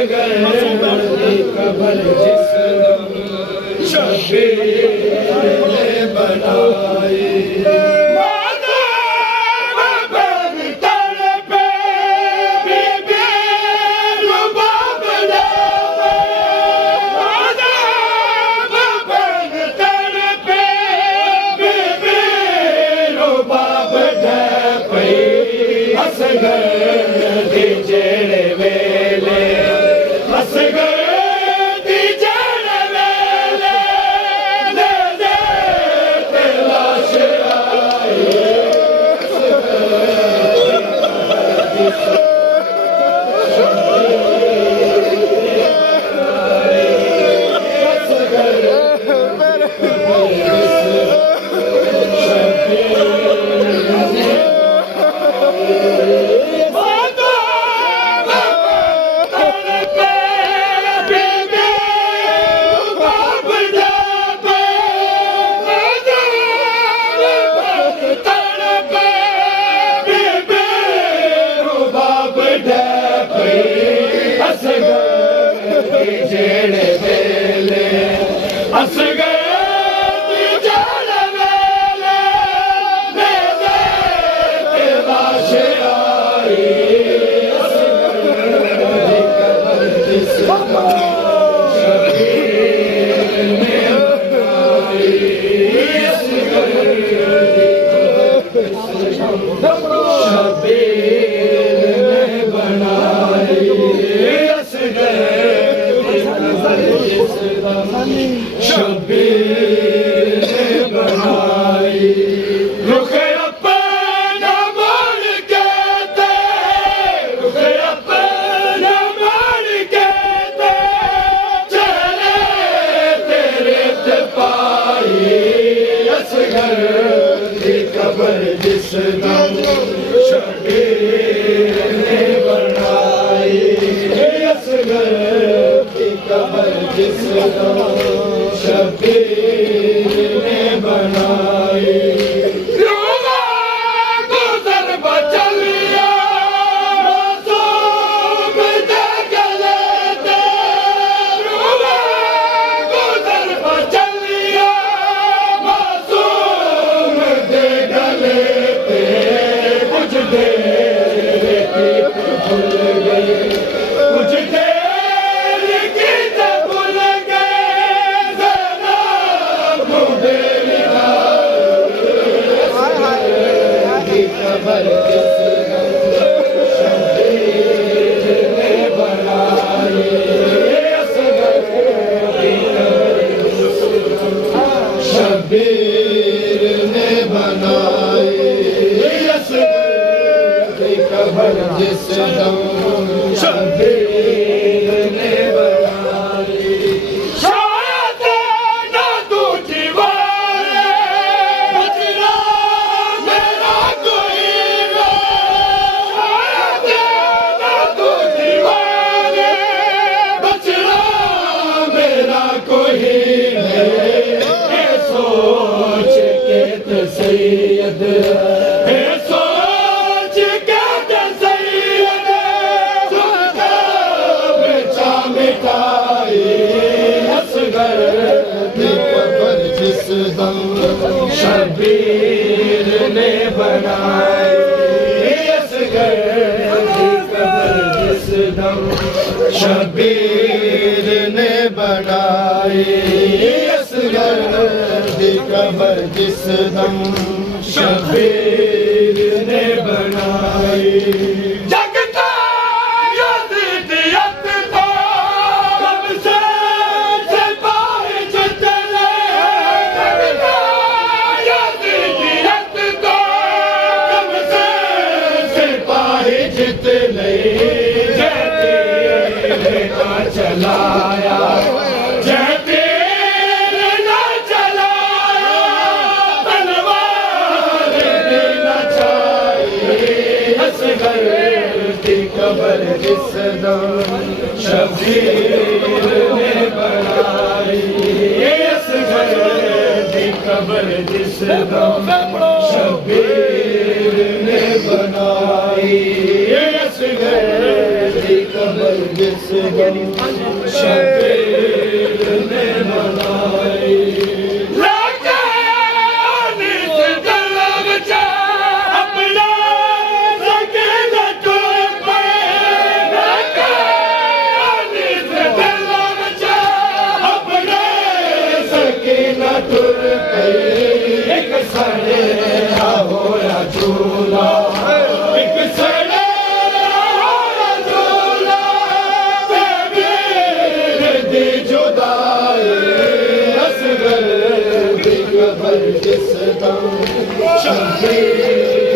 असगर की कब्र जिस शबीर ने बनाई। शबीर ने बनाई असगर की कब्र जिस दम शबीर ने बनाई असगर की कब्र जिस दम शबीर ने बनाई। चलाया जय तीर न चलाया तलवार न चाहिए असगर की कब्र जिस दम शबीर ने बनाई असगर की कब्र जिस दम शबीर ने बनाई असगर की कब्र कबर जिस दम शबीर ने बनाई। टुर पई एक सड़े होया झूला, एक सड़े होया झूला, वीर दी जुदाई असगर दी कबर जिस दम शबीर